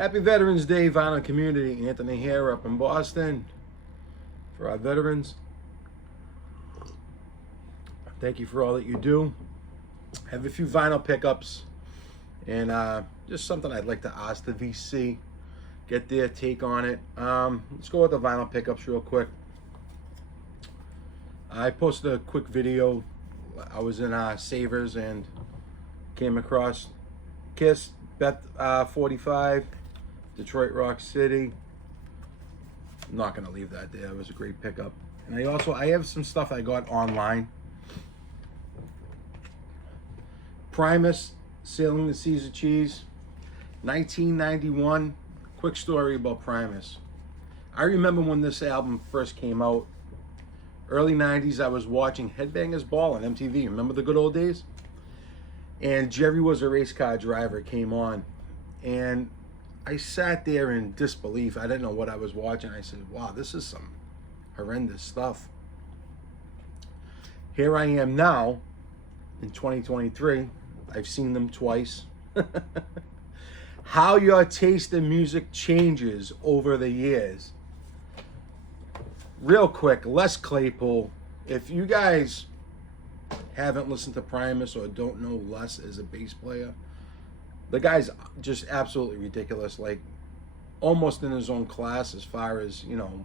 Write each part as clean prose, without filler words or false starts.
Happy Veterans Day, vinyl community. Anthony here up in Boston for our veterans. Thank you for all that you do. I have a few vinyl pickups and just something I'd like to ask the VC, get their take on it. Let's go with the vinyl pickups real quick. I posted a quick video. I was in Savers and came across Kiss Bet 45, Detroit Rock City. I'm not gonna leave that there. It was a great pickup. And I have some stuff I got online. Primus, Sailing the Seas of Cheese, 1991. Quick story about Primus. I remember when this album first came out, early 90s, I was watching Headbangers Ball on MTV. Remember the good old days? And Jerry Was a Race Car Driver came on. And I sat there in disbelief. I didn't know what I was watching. I said, wow, this is some horrendous stuff. Here I am now in 2023. I've seen them twice. How your taste in music changes over the years. Real quick, Les Claypool. If you guys haven't listened to Primus or don't know Les as a bass player, the guy's just absolutely ridiculous. Like almost in his own class as far as, you know,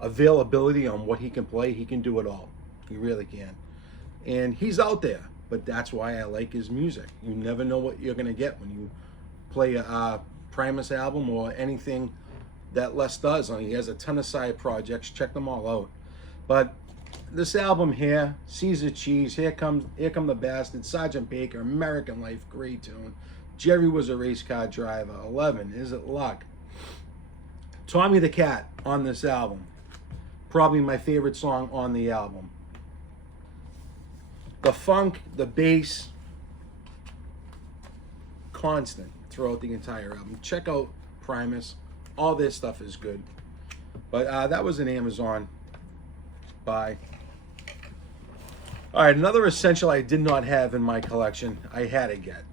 availability on what he can play. He can do it all. He really can. And he's out there. But that's why I like his music. You never know what you're gonna get when you play a Primus album or anything that Les does. I mean, he has a ton of side projects. Check them all out. But this album here, Seas of Cheese, Here Come the Bastard, Sergeant Baker, American Life, great tune. Jerry Was a Race Car Driver, 11, Is It Luck? Tommy the Cat on this album. Probably my favorite song on the album. The funk, the bass, constant throughout the entire album. Check out Primus. All this stuff is good. But that was an Amazon buy. All right, another essential I did not have in my collection, I had to get.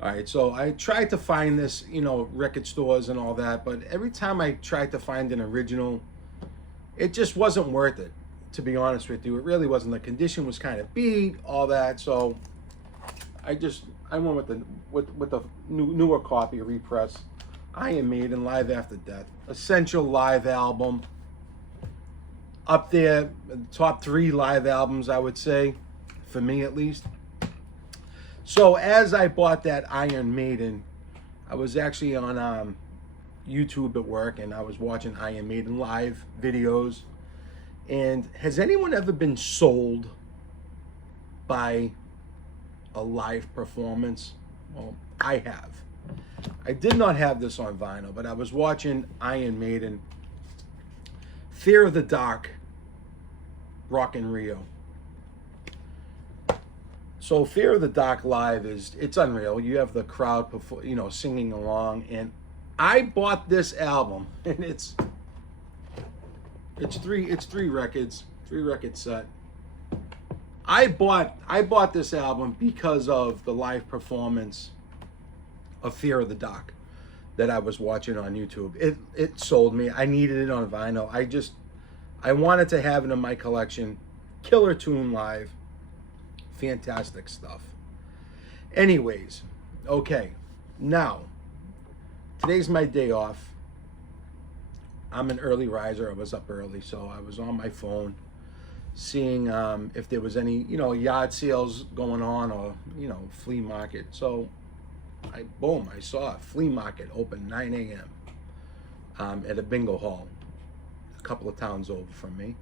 All right, so I tried to find this, you know, record stores and all that, but every time I tried to find an original, it just wasn't worth it. To be honest with you, it really wasn't. The condition was kind of beat, all that. So I went with the newer copy, repress. Iron Maiden, Live After Death, essential live album. Up there, top 3 live albums, I would say, for me at least. So as I bought that Iron Maiden, I was actually on YouTube at work, and I was watching Iron Maiden live videos. And has anyone ever been sold by a live performance? Well, I have. I did not have this on vinyl, but I was watching Iron Maiden, Fear of the Dark, Rock in Rio. So Fear of the Dark live it's unreal. You have the crowd, you know, singing along, and I bought this album, and it's three records, 3-record set. I bought this album because of the live performance of Fear of the Dark that I was watching on YouTube. It sold me. I needed it on vinyl. I wanted to have it in my collection. Killer tune live. Fantastic stuff. Anyways, okay. Now, today's my day off. I'm an early riser. I was up early, so I was on my phone seeing if there was any, you know, yard sales going on or, you know, flea market. So I saw a flea market open 9 a.m. At a bingo hall a couple of towns over from me.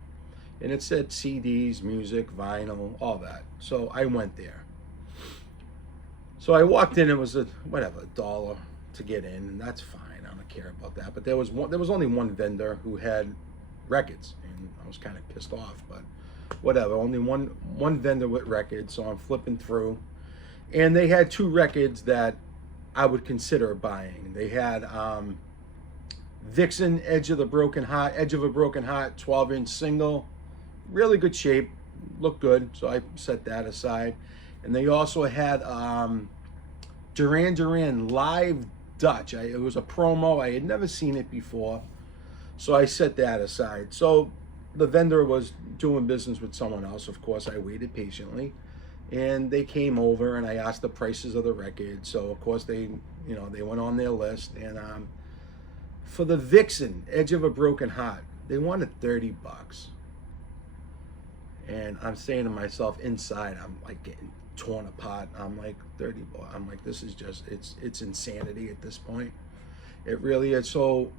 And it said CDs, music, vinyl, all that. So I went there. So I walked in, it was $1 to get in, and that's fine. I don't care about that. But there was only one vendor who had records, and I was kind of pissed off, but whatever. Only one vendor with records, so I'm flipping through, and they had 2 records that I would consider buying. They had Vixen, Edge of a Broken Heart, 12-inch single, really good shape, looked good, so I set that aside. And they also had Duran Duran live Dutch. It was a promo. I had never seen it before. So I set that aside. So the vendor was doing business with someone else. Of course, I waited patiently. And they came over and I asked the prices of the record. So of course they went on their list. And for the Vixen, Edge of a Broken Heart, they wanted $30. And I'm saying to myself, inside, I'm like getting torn apart. I'm like, $30. I'm like, this is just, it's insanity at this point. It really is. So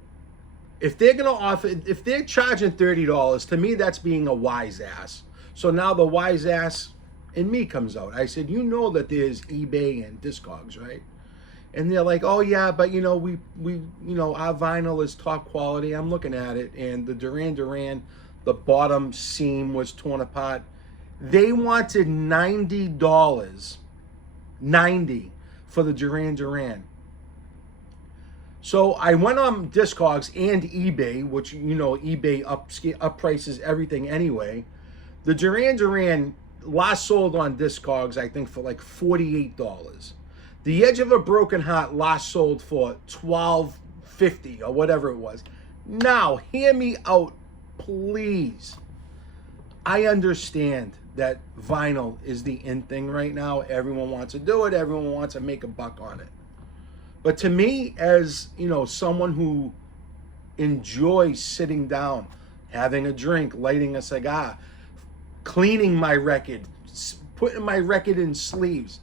if they're gonna offer, if they're charging $30, to me that's being a wise ass. So now the wise ass in me comes out. I said, you know that there's eBay and Discogs, right? And they're like, oh yeah, but you know, we our vinyl is top quality. I'm looking at it, and the Duran Duran, the bottom seam was torn apart. They wanted $90, 90 for the Duran Duran. So I went on Discogs and eBay, which eBay up prices everything anyway. The Duran Duran last sold on Discogs, I think, for like $48. The Edge of a Broken Heart last sold for $12.50 or whatever it was. Now, hear me out, please. I understand that vinyl is the in thing right now. Everyone wants to do it. Everyone wants to make a buck on it. But to me, as someone who enjoys sitting down, having a drink, lighting a cigar, cleaning my record, putting my record in sleeves,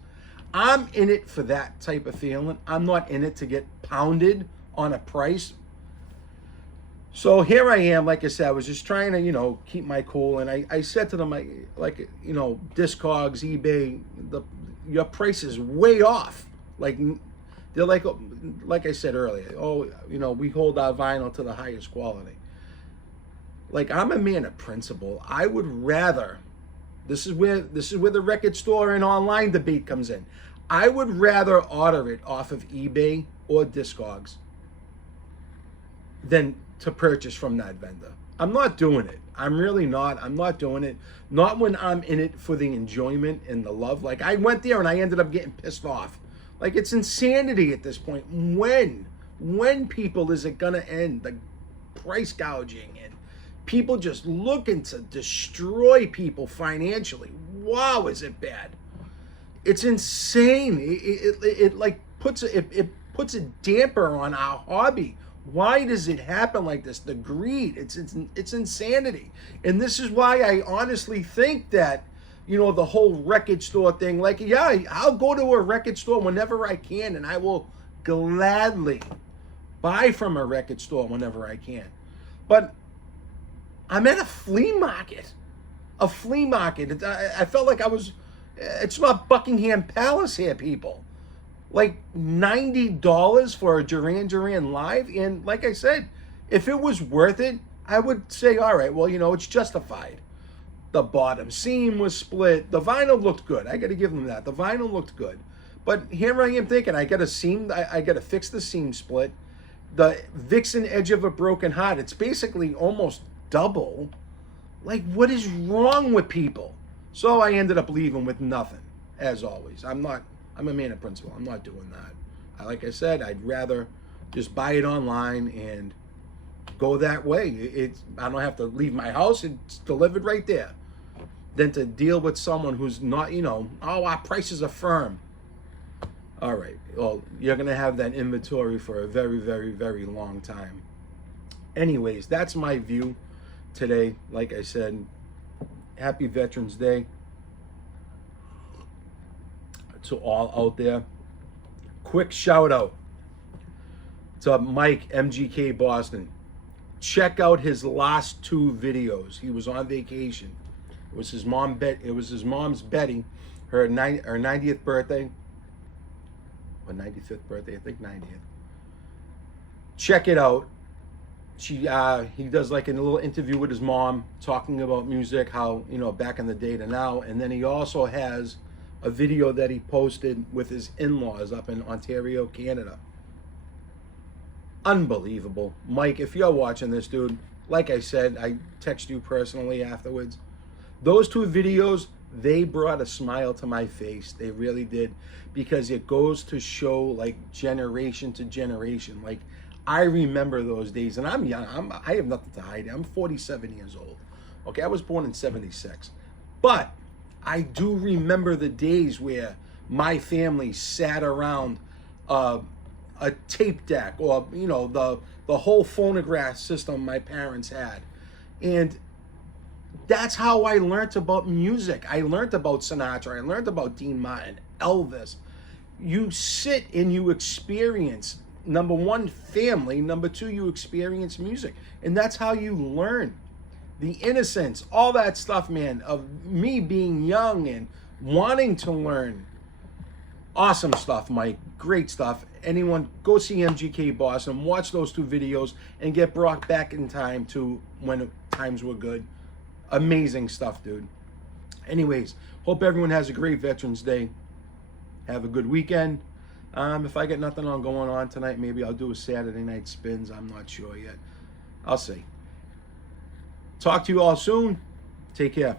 I'm in it for that type of feeling. I'm not in it to get pounded on a price. So here I am, like I said, I was just trying to, keep my cool. And I said to them, Discogs, eBay, your price is way off. Like, they're like I said earlier, oh, we hold our vinyl to the highest quality. Like, I'm a man of principle. I would rather, this is where the record store and online debate comes in. I would rather order it off of eBay or Discogs than to purchase from that vendor. I'm not doing it. I'm really not. I'm not doing it. Not when I'm in it for the enjoyment and the love. Like, I went there and I ended up getting pissed off. Like, it's insanity at this point. When people is it gonna end? The price gouging and people just looking to destroy people financially. Wow, is it bad? It's insane. It puts a damper on our hobby. Why does it happen like this? The greed, it's insanity. And this is why I honestly think that, the whole record store thing, like, yeah, I'll go to a record store whenever I can, and I will gladly buy from a record store whenever I can. But I'm at a flea market. A flea market. I felt like it's not Buckingham Palace here, people. Like $90 for a Duran Duran live. And like I said, if it was worth it, I would say, all right, well, it's justified. The bottom seam was split. The vinyl looked good. I got to give them that. The vinyl looked good. But here I am thinking, I got to fix the seam split. The Vixen Edge of a Broken Heart, it's basically almost double. Like, what is wrong with people? So I ended up leaving with nothing, as always. I'm a man of principle. I'm not doing that. Like I said, I'd rather just buy it online and go that way. I don't have to leave my house. It's delivered right there. Than to deal with someone who's not, oh, our prices are firm. All right. Well, you're going to have that inventory for a very, very, very long time. Anyways, that's my view today. Like I said, happy Veterans Day to all out there. Quick shout out to Mike, MGK Boston. Check out his last 2 videos. He was on vacation. It was his mom's Betty, her 90th birthday. Or 95th birthday, I think 90th. Check it out. He does like a little interview with his mom talking about music, how, back in the day to now. And then he also has a video that he posted with his in-laws up in Ontario, Canada. Unbelievable. Mike, if you're watching this, dude, like I said, I text you personally afterwards. Those 2 videos they brought a smile to my face. They really did, because it goes to show, like, generation to generation. Like, I remember those days, and I'm young. I have nothing to hide. I'm 47 years old. Okay, I was born in 76. But I do remember the days where my family sat around a tape deck, or, you know, the whole phonograph system my parents had. And that's how I learned about music. I learned about Sinatra. I learned about Dean Martin, Elvis. You sit and you experience, number one, family. Number two, you experience music. And that's how you learn. The innocence, all that stuff, man, of me being young and wanting to learn. Awesome stuff, Mike. Great stuff. Anyone, go see MGK Boston, watch those 2 videos, and get brought back in time to when times were good. Amazing stuff, dude. Anyways, hope everyone has a great Veterans Day. Have a good weekend. If I get nothing going on tonight, maybe I'll do a Saturday night spins. I'm not sure yet. I'll see. Talk to you all soon. Take care.